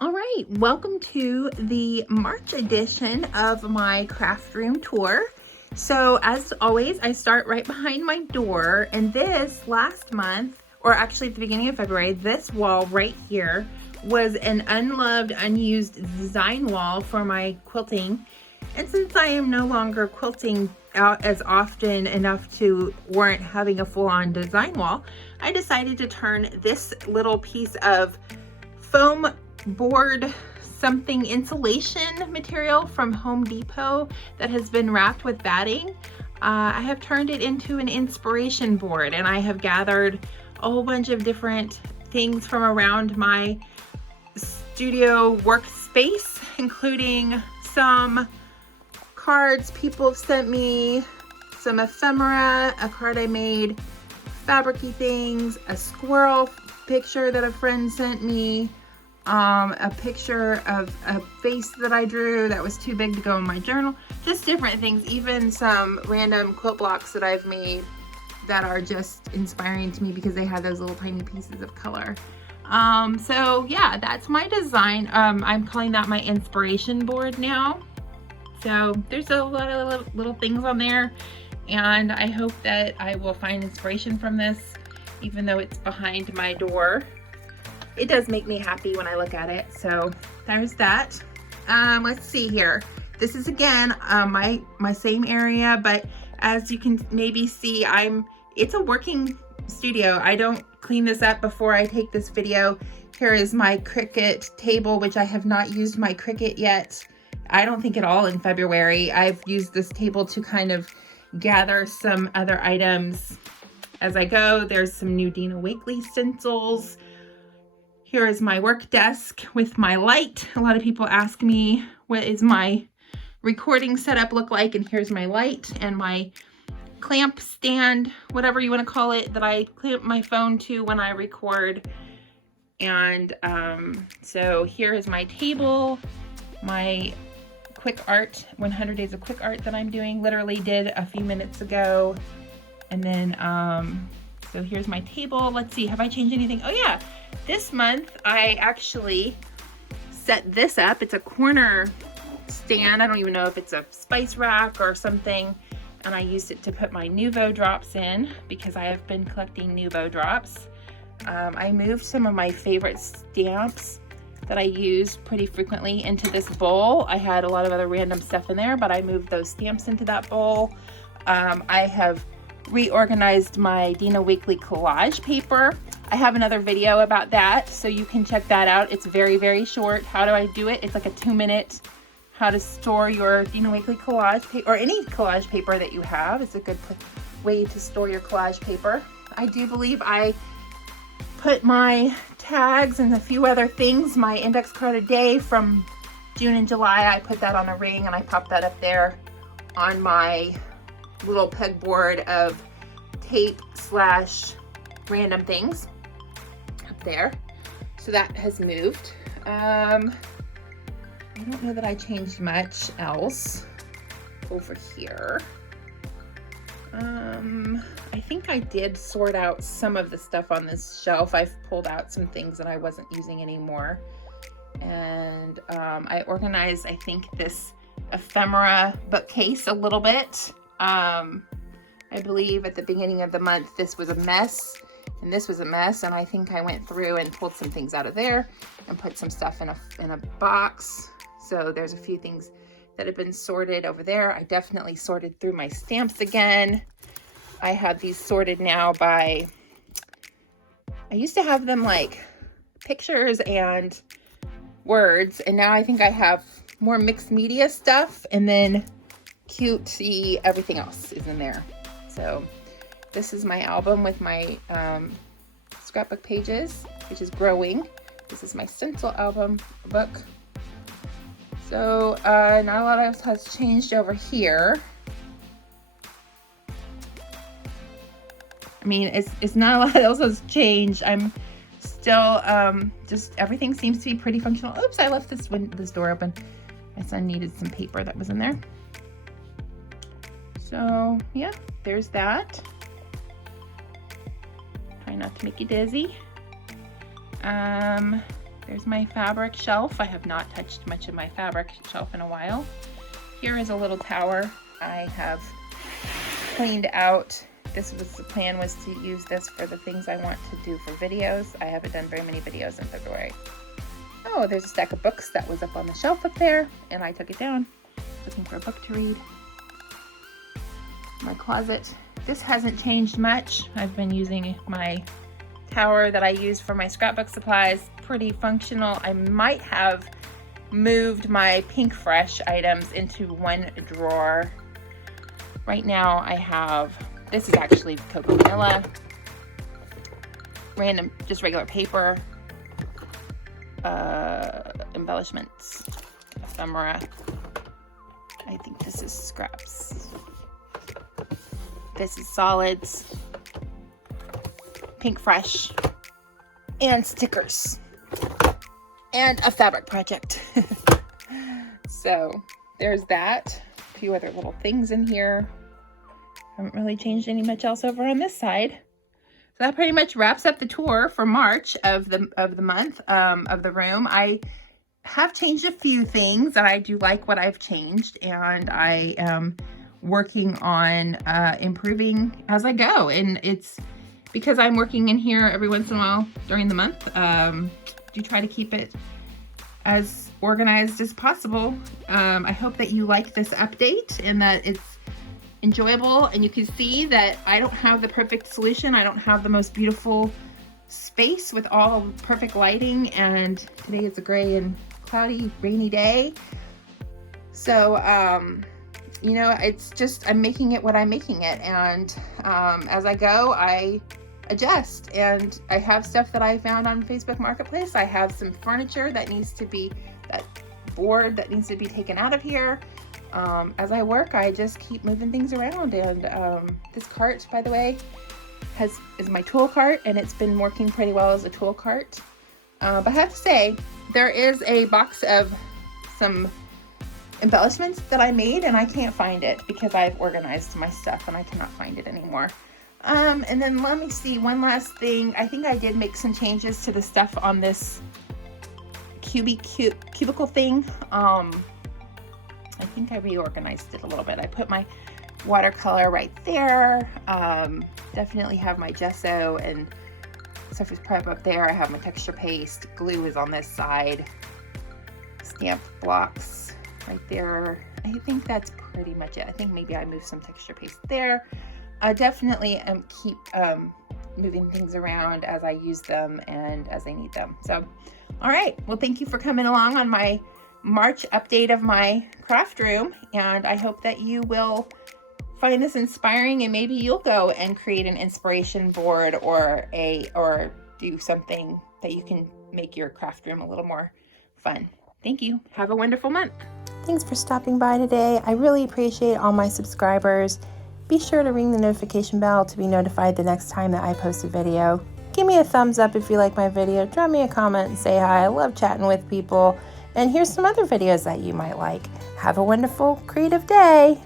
All right, welcome to the March edition of my craft room tour. So as always, I start right behind my door, and this last month, or actually at the beginning of February, this wall right here was an unloved, unused design wall for my quilting. And since I am no longer quilting out as often enough to warrant having a full-on design wall, I decided to turn this little piece of foam board something insulation material from Home Depot that has been wrapped with batting. I have turned it into an inspiration board, and I have gathered a whole bunch of different things from around my studio workspace, including some cards people have sent me, some ephemera, a card I made, fabricy things, a squirrel picture that a friend sent me, a picture of a face that I drew that was too big to go in my journal, just different things, even some random quilt blocks that I've made that are just inspiring to me because they had those little tiny pieces of color. So yeah, that's my design. I'm calling that my inspiration board now. So there's a lot of little things on there, and I hope that I will find inspiration from this, even though it's behind my door. It does make me happy when I look at it. So there's that. Let's see here. This is again my same area, but as you can maybe see, it's a working studio. I don't clean this up before I take this video. Here is my Cricut table, which I have not used my Cricut yet. I don't think at all in February. I've used this table to kind of gather some other items as I go. There's some new Dina Wakley stencils. Here is my work desk with my light. A lot of people ask me, what is my recording setup look like? And here's my light and my clamp stand, whatever you want to call it, that I clamp my phone to when I record. And so here is my table, my quick art, 100 days of quick art that I'm doing, literally did a few minutes ago. And then, so here's my table. Let's see, have I changed anything? Oh yeah, this month I actually set this up. It's a corner stand. I don't even know if it's a spice rack or something. And I used it to put my Nuvo drops in because I have been collecting Nuvo drops. I moved some of my favorite stamps that I use pretty frequently into this bowl. I had a lot of other random stuff in there, but I moved those stamps into that bowl. I have reorganized my Dina Wakley collage paper. I have another video about that, so you can check that out. It's very, very short. How do I do it? It's like a 2-minute how to store your Dina Wakley collage paper, or any collage paper that you have. It's a good way to store your collage paper. I do believe I put my tags and a few other things, my index card a day from June and July, I put that on a ring and I popped that up there on my little pegboard of tape / random things up there. So that has moved. I don't know that I changed much else over here. I think I did sort out some of the stuff on this shelf. I've pulled out some things that I wasn't using anymore. And I organized, I think, this ephemera bookcase a little bit. I believe at the beginning of the month this was a mess, and this was a mess, and I think I went through and pulled some things out of there and put some stuff in a box. So there's a few things that have been sorted over there. I definitely sorted through my stamps again. I have these sorted now by, I used to have them like pictures and words, and now I think I have more mixed media stuff, and then cutesy everything else is in there. So this is my album with my scrapbook pages, which is growing. This is my stencil album book. So not a lot else has changed over here. I mean, it's not a lot else has changed. I'm still just everything seems to be pretty functional. Oops, I left this door open. My son needed some paper that was in there. So yeah, there's that. Try not to make you dizzy. There's my fabric shelf. I have not touched much of my fabric shelf in a while. Here is a little tower I have cleaned out. The plan was to use this for the things I want to do for videos. I haven't done very many videos in February. Oh, there's a stack of books that was up on the shelf up there, and I took it down, looking for a book to read. My closet. This hasn't changed much. I've been using my tower that I use for my scrapbook supplies. Pretty functional. I might have moved my Pink Fresh items into one drawer. Right now I have, this is actually Cocoa Vanilla, random, just regular paper, embellishments, ephemera. I think this is scraps. This is solids, Pink Fresh, and stickers, and a fabric project. So there's that. A few other little things in here. Haven't really changed any much else over on this side. So that pretty much wraps up the tour for March of the month of the room. I have changed a few things, and I do like what I've changed, and I am working on improving as I go. And it's because I'm working in here every once in a while during the month. Do try to keep it as organized as possible. I hope that you like this update and that it's enjoyable, and you can see that I don't have the perfect solution. I don't have the most beautiful space with all perfect lighting, and today is a gray and cloudy, rainy day. So, you know, it's just, I'm making it what I'm making it, and as I go, I adjust. And I have stuff that I found on Facebook Marketplace. I have some furniture that needs to be, that board that needs to be taken out of here. As I work, I just keep moving things around. And this cart, by the way, is my tool cart, and it's been working pretty well as a tool cart. But I have to say, there is a box of some embellishments that I made, and I can't find it because I've organized my stuff and I cannot find it anymore. And then let me see, one last thing. I think I did make some changes to the stuff on this cubicle thing. I think I reorganized it a little bit. I put my watercolor right there. Definitely have my gesso and surface prep up there. I have my texture paste. Glue is on this side. Stamped blocks right there. I think that's pretty much it. I think maybe I moved some texture paste there. I definitely keep moving things around as I use them and as I need them. So, all right. Well, thank you for coming along on my March update of my craft room, and I hope that you will find this inspiring, and maybe you'll go and create an inspiration board or do something that you can make your craft room a little more fun. Thank you. Have a wonderful month. Thanks for stopping by today. I really appreciate all my subscribers. Be sure to ring the notification bell to be notified the next time that I post a video. Give me a thumbs up if you like my video. Drop me a comment and say hi. I love chatting with people. And here's some other videos that you might like. Have a wonderful, creative day.